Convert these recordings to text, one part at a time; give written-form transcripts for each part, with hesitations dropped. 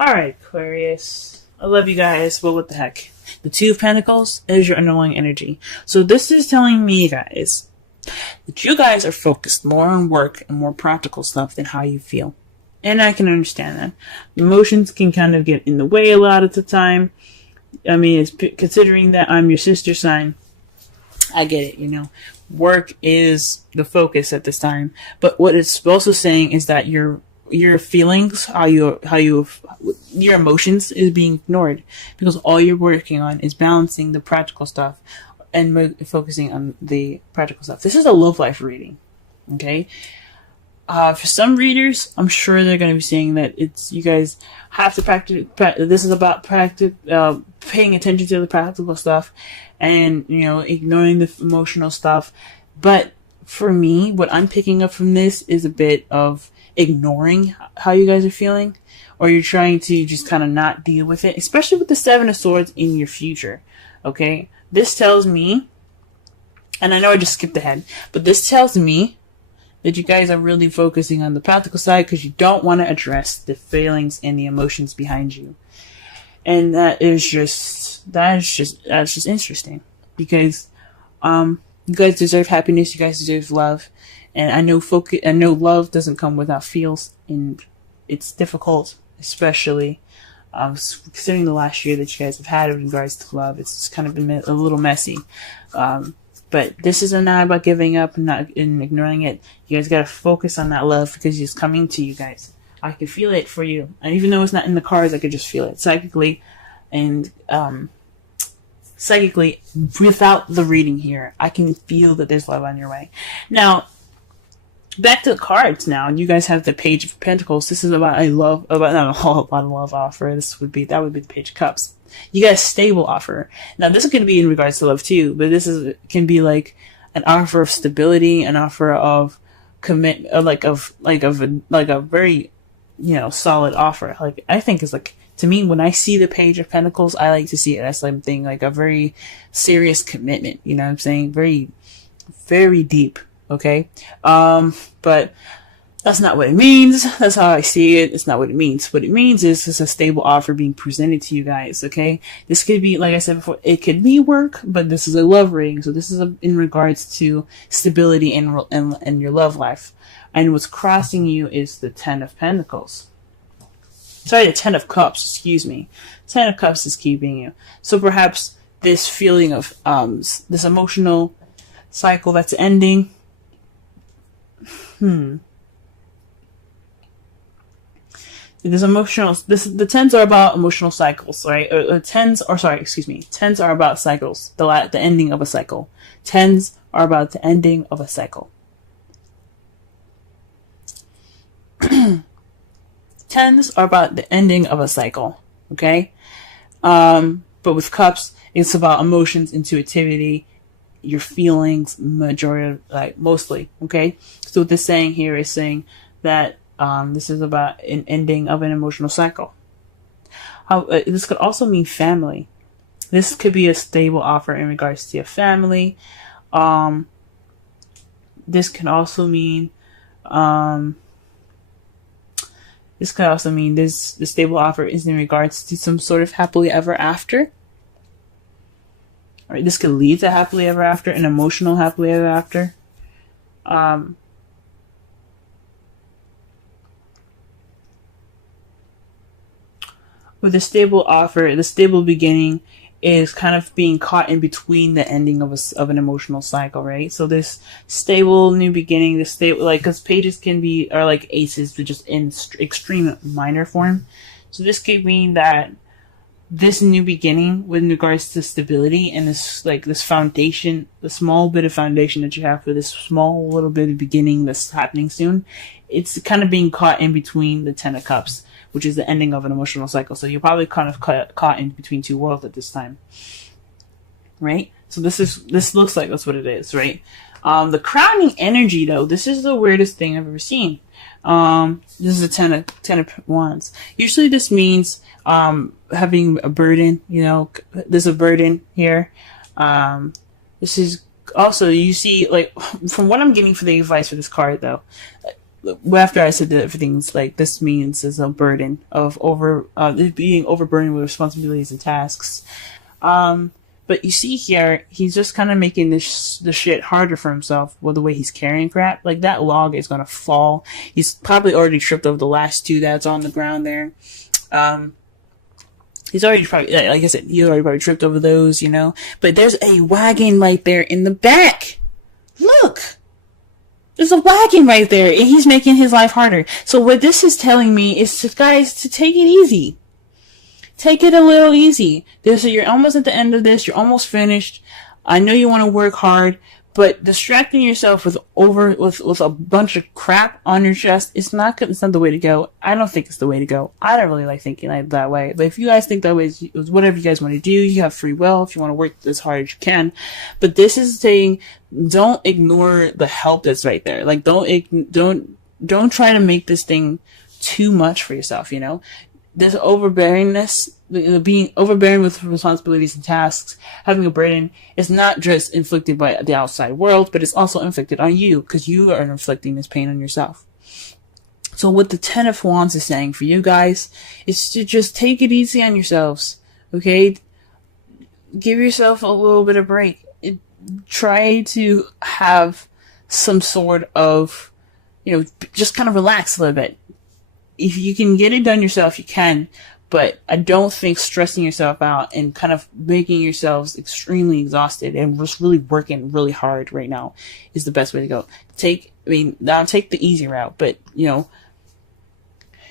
Alright, Aquarius. I love you guys, but what the heck? The Two of Pentacles is your underlying energy. So this is telling me, guys, that you guys are focused more on work and more practical stuff than how you feel. And I can understand that. Emotions can kind of get in the way a lot of the time. I mean, considering that I'm your sister sign, I get it, you know. Work is the focus at this time. But what it's also saying is that your feelings, your emotions is being ignored because all you're working on is balancing the practical stuff and focusing on the practical stuff. This is a love life reading, okay? For some readers, I'm sure they're going to be saying that you guys have to practice. This is about paying attention to the practical stuff, and ignoring the emotional stuff. But for me, what I'm picking up from this is a bit of ignoring how you guys are feeling, or you're trying to just kind of not deal with it, especially with the Seven of Swords in your future. Okay, this tells me, and I know I just skipped ahead, but this tells me that you guys are really focusing on the practical side because you don't want to address the feelings and the emotions behind you. And that's just interesting because you guys deserve happiness, you guys deserve love. And I know love doesn't come without feels, and it's difficult, especially considering the last year that you guys have had in regards to love. It's kind of been a little messy. But this is not about giving up and ignoring it. You guys gotta focus on that love because it's coming to you guys. I can feel it for you. And even though it's not in the cards, I could just feel it psychically. And psychically, without the reading here, I can feel that there's love on your way. Now, back to the cards now. You guys have the Page of Pentacles. This is about not a whole lot of love offer. That would be the Page of Cups. You got a stable offer. Now this is going to be in regards to love too, but can be like an offer of stability, an offer of commit, like a very, solid offer. Like I think is to me, when I see the Page of Pentacles, I like to see it as something like a very serious commitment. You know what I'm saying? Very, very deep. Okay. But that's not what it means. That's how I see it. It's not what it means. What it means is it's a stable offer being presented to you guys. Okay. This could be, like I said before, it could be work, but this is a love reading. So this is in regards to stability and your love life. And what's crossing you is the Ten of Pentacles. Sorry, the Ten of Cups, excuse me. Ten of Cups is keeping you. So perhaps this feeling of, this emotional cycle that's ending. The tens are about emotional cycles, right? Tens are about cycles. The ending of a cycle. Tens are about the ending of a cycle. Tens are about the ending of a cycle. Okay? But with cups, it's about emotions, intuitivity, your feelings, mostly. Okay? So what this saying here is saying that this is about an ending of an emotional cycle. This could also mean family. This could be a stable offer in regards to your family. This can also mean the stable offer is in regards to some sort of happily ever after. All right, this could lead to happily ever after, an emotional happily ever after. With a stable offer, the stable beginning is kind of being caught in between the ending of an emotional cycle, right? So this stable new beginning, because pages are like aces, but just in extreme minor form. So this could mean that this new beginning, with regards to stability and this foundation, the small bit of foundation that you have for this small little bit of beginning that's happening soon, it's kind of being caught in between the Ten of Cups, which is the ending of an emotional cycle. So you're probably kind of caught in between two worlds at this time, right? So this looks like that's what it is, right? The crowning energy, though, this is the weirdest thing I've ever seen. This is a ten of Wands. Usually this means having a burden. There's a burden here. This is also, you see, like, from what I'm getting for the advice for this card, though, after I said that everything's like, this means is a burden of being overburdened with responsibilities and tasks. But you see here, he's just kind of making the shit harder for himself with the way he's carrying crap. Like, that log is gonna fall. He's probably already tripped over the last 2 that's on the ground there. He's already probably, like I said, he already probably tripped over those, you know. But there's a wagon right there in the back. Look! There's a wagon right there, and he's making his life harder. So what this is telling me is, guys, to take it easy. Take it a little easy. So you're almost at the end of this. You're almost finished. I know you want to work hard, but distracting yourself with a bunch of crap on your chest, it's not the way to go. I don't think it's the way to go. I don't really like thinking that way. But if you guys think that way, it's whatever you guys want to do. You have free will if you want to work as hard as you can. But this is saying, don't ignore the help that's right there. Like, don't try to make this thing too much for yourself, you know? This overbearingness, being overbearing with responsibilities and tasks, having a burden, is not just inflicted by the outside world, but it's also inflicted on you, because you are inflicting this pain on yourself. So what the Ten of Wands is saying for you guys is to just take it easy on yourselves, okay? Give yourself a little bit of break. Try to have some sort of, you know, just kind of relax a little bit. If you can get it done yourself, you can, but I don't think stressing yourself out and kind of making yourselves extremely exhausted and just really working really hard right now is the best way to go. Take the easy route, but, you know,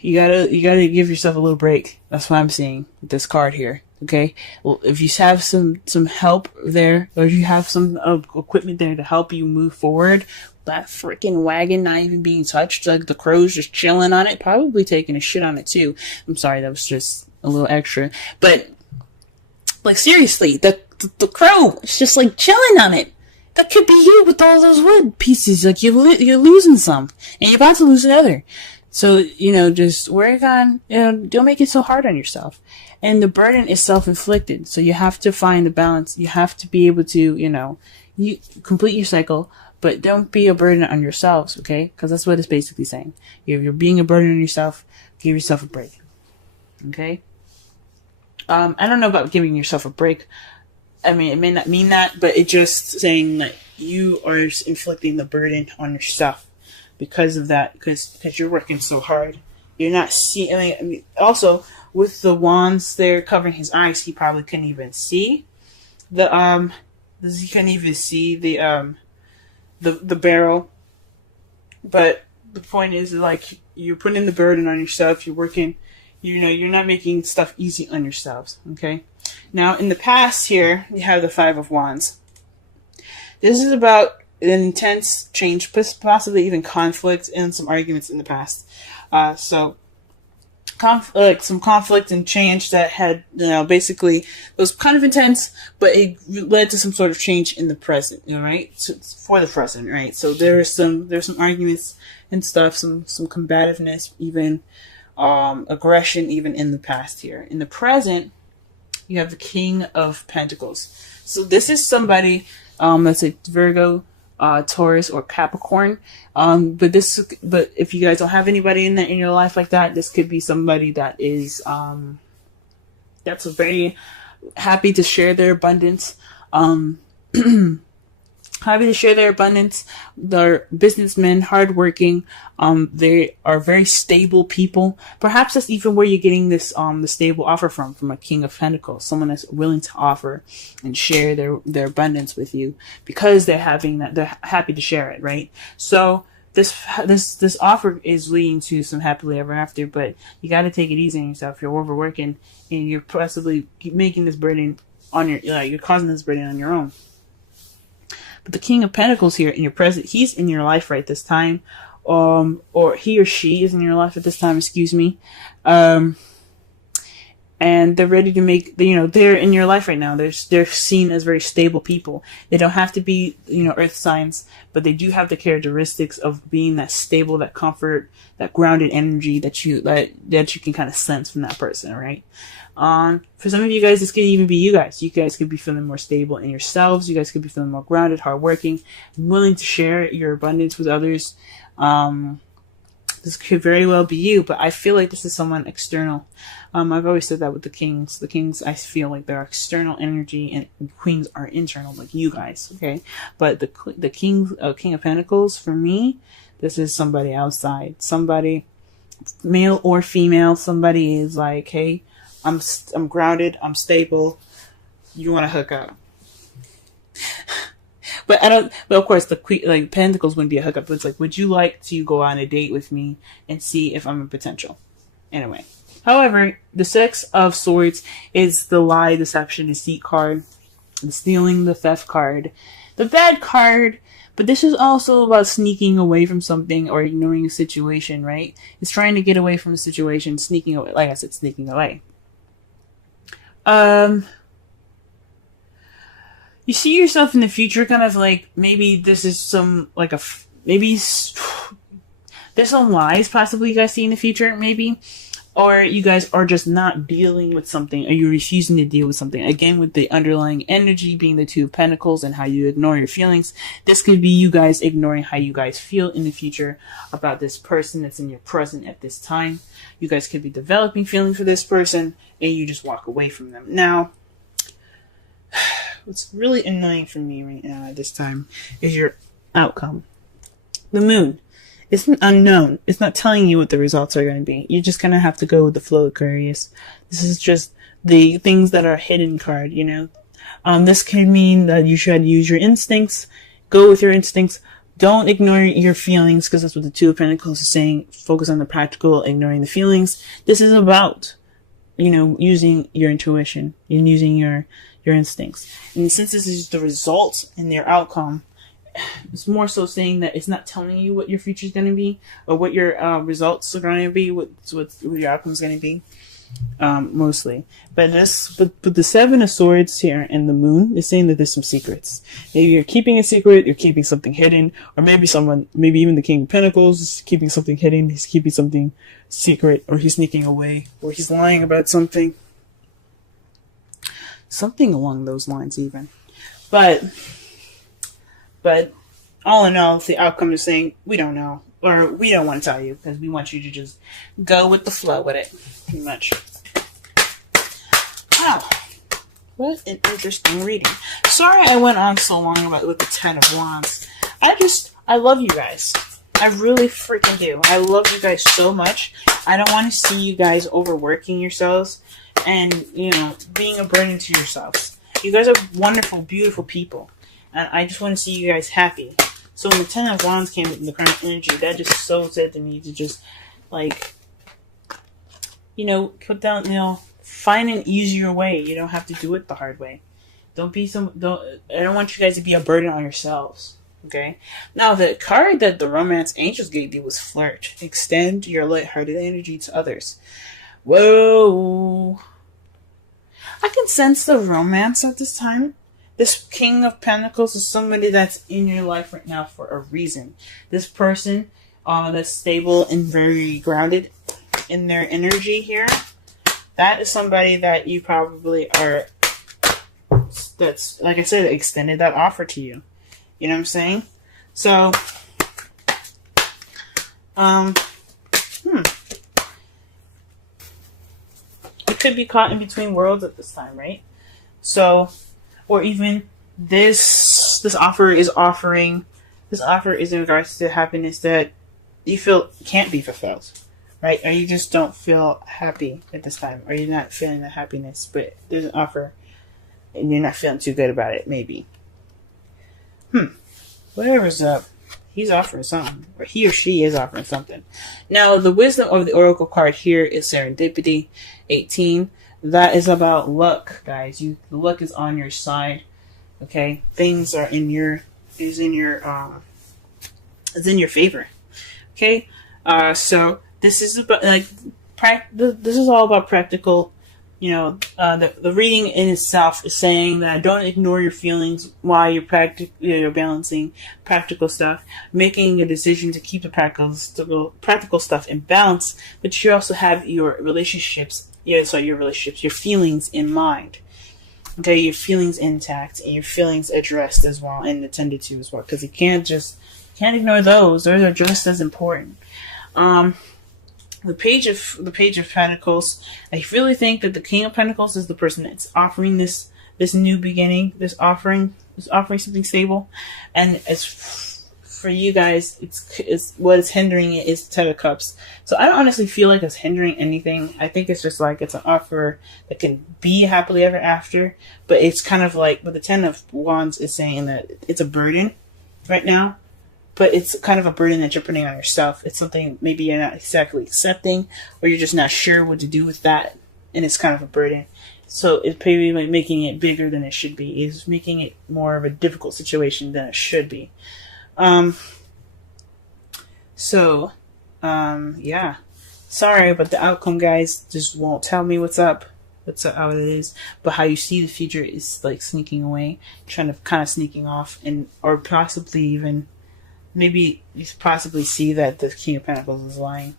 you gotta give yourself a little break. That's what I'm seeing with this card here. Okay. Well, if you have some help there, or you have some equipment there to help you move forward, that freaking wagon not even being touched, like the crow's just chilling on it, probably taking a shit on it too. I'm sorry, that was just a little extra. But, like, seriously, the crow is just like chilling on it. That could be you with all those wood pieces. Like, you're losing some, and you're about to lose another. So, you know, just work on, you know, don't make it so hard on yourself. And the burden is self-inflicted. So you have to find the balance. You have to be able to, you know, you complete your cycle, but don't be a burden on yourselves, okay? Because that's what it's basically saying. If you're being a burden on yourself, give yourself a break, okay? I don't know about giving yourself a break. I mean, it may not mean that, but it's just saying that you are inflicting the burden on yourself because of that, because you're working so hard. You're not seeing, I mean, also, with the wands there covering his eyes, he probably couldn't even see the barrel. But the point is, like, you're putting the burden on yourself, you're working, you know, you're not making stuff easy on yourselves, okay? Now, in the past here, you have the Five of Wands. This is about an intense change, possibly even conflict and some arguments in the past. Some conflict and change that had, you know, basically, it was kind of intense, but it led to some sort of change in the present, you know, right? So, for the present, right? So there's some arguments and stuff, some combativeness, even, aggression, even in the past here. In the present, you have the King of Pentacles. So this is somebody, that's a Virgo, Taurus, or Capricorn. But if you guys don't have anybody in your life like that, this could be somebody that is, that's very happy to share their abundance. Happy to share their abundance. They're businessmen, hardworking. They are very stable people. Perhaps that's even where you're getting this, the stable offer from a King of Pentacles. Someone that's willing to offer and share their abundance with you because they're happy to share it, right? So this offer is leading to some happily ever after, but you got to take it easy on yourself. You're overworking and you're possibly making this burden on you're causing this burden on your own. But the King of Pentacles here in your present, he's in your life right this time. Or he or she is in your life at this time, excuse me. And they're ready to make, you know, they're in your life right now. They're seen as very stable people. They don't have to be, you know, earth signs, but they do have the characteristics of being that stable, that comfort, that grounded energy that you can kind of sense from that person, right? For some of you guys, this could even be you guys. You guys could be feeling more stable in yourselves. You guys could be feeling more grounded, hardworking, willing to share your abundance with others. This could very well be you, but I feel like this is someone external. I've always said that with the kings. The kings, I feel like they're external energy, and queens are internal, like you guys. Okay, but the king of Pentacles, for me, this is somebody outside. Somebody, male or female. Somebody is like, hey, I'm grounded. I'm stable. You want to hook up? But I don't. But of course, the queen, like Pentacles, wouldn't be a hookup. But it's like, would you like to go on a date with me and see if I'm a potential? Anyway. However, the Six of Swords is the lie, deception, deceit card, the stealing, the theft card, the bad card. But this is also about sneaking away from something or ignoring a situation, right? It's trying to get away from a situation, sneaking away. Like I said, sneaking away. You see yourself in the future, kind of like maybe this is some like maybe there's some lies possibly you guys see in the future, maybe. Or you guys are just not dealing with something, or you're refusing to deal with something. Again, with the underlying energy being the Two of Pentacles and how you ignore your feelings. This could be you guys ignoring how you guys feel in the future about this person that's in your present at this time. You guys could be developing feelings for this person, and you just walk away from them. Now, what's really annoying for me right now at this time is your outcome. The Moon. It's unknown. It's not telling you what the results are going to be. You just kind of have to go with the flow, Aquarius. This is just the things that are hidden card, you know. This could mean that you should use your instincts. Go with your instincts. Don't ignore your feelings, because that's what the Two of Pentacles is saying. Focus on the practical, ignoring the feelings. This is about, you know, using your intuition and using your instincts. And since this is the results and their outcome, it's more so saying that it's not telling you what your future is going to be, or what your results are going to be, what your outcome is going to be, mostly. But the Seven of Swords here and the Moon is saying that there's some secrets. Maybe you're keeping a secret, you're keeping something hidden, or maybe even the King of Pentacles is keeping something hidden, he's keeping something secret, or he's sneaking away, or he's lying about something. Something along those lines even. But all in all, the outcome is saying, we don't know, or we don't want to tell you, because we want you to just go with the flow with it, pretty much. Wow. What an interesting reading. Sorry I went on so long with the Ten of Wands. I love you guys. I really freaking do. I love you guys so much. I don't want to see you guys overworking yourselves and, you know, being a burden to yourselves. You guys are wonderful, beautiful people. And I just want to see you guys happy. So when the Ten of Wands came in the current energy, that just so said to me to just, like, you know, put down, you know, find an easier way. You don't have to do it the hard way. I don't want you guys to be a burden on yourselves. Okay? Now, the card that the Romance Angels gave you was Flirt. Extend your lighthearted energy to others. Whoa. I can sense the romance at this time. This King of Pentacles is somebody that's in your life right now for a reason. This person that's stable and very grounded in their energy here, that is somebody that you probably are, that's, like I said, extended that offer to you. You know what I'm saying? So, you could be caught in between worlds at this time, right? So, or even this offer is in regards to happiness that you feel can't be fulfilled, right? Or you just don't feel happy at this time, or you're not feeling that happiness, but there's an offer and you're not feeling too good about it, maybe. Whatever's up, he's offering something, or he or she is offering something. Now, the wisdom of the Oracle card here is Serendipity 18. That is about luck, guys. The luck is on your side. Okay, things are in your favor. Okay, so this is about this is all about practical. You know, the reading in itself is saying that don't ignore your feelings while you're balancing practical stuff, making a decision to keep the practical stuff in balance, but you also have your relationships. Your feelings in mind. Okay, your feelings intact and your feelings addressed as well and attended to as well, because you can't ignore those. Those are just as important. The Page of Pentacles. I really think that the King of Pentacles is the person that's offering this new beginning, this offering something stable, and as for you guys, it's what is hindering it is the Ten of Cups. So I don't honestly feel like it's hindering anything. I think it's just like it's an offer that can be happily ever after, but it's kind of like, but the Ten of Wands is saying that it's a burden right now. But it's kind of a burden that you're putting on yourself. It's something maybe you're not exactly accepting, or you're just not sure what to do with that, and it's kind of a burden. So it's probably like making it bigger than it should be. It's making it more of a difficult situation than it should be. Yeah. Sorry, but the outcome, guys, just won't tell me what's up. That's how it is. But how you see the future is like sneaking away, kind of sneaking off, and or possibly even. Maybe you possibly see that the King of Pentacles is lying.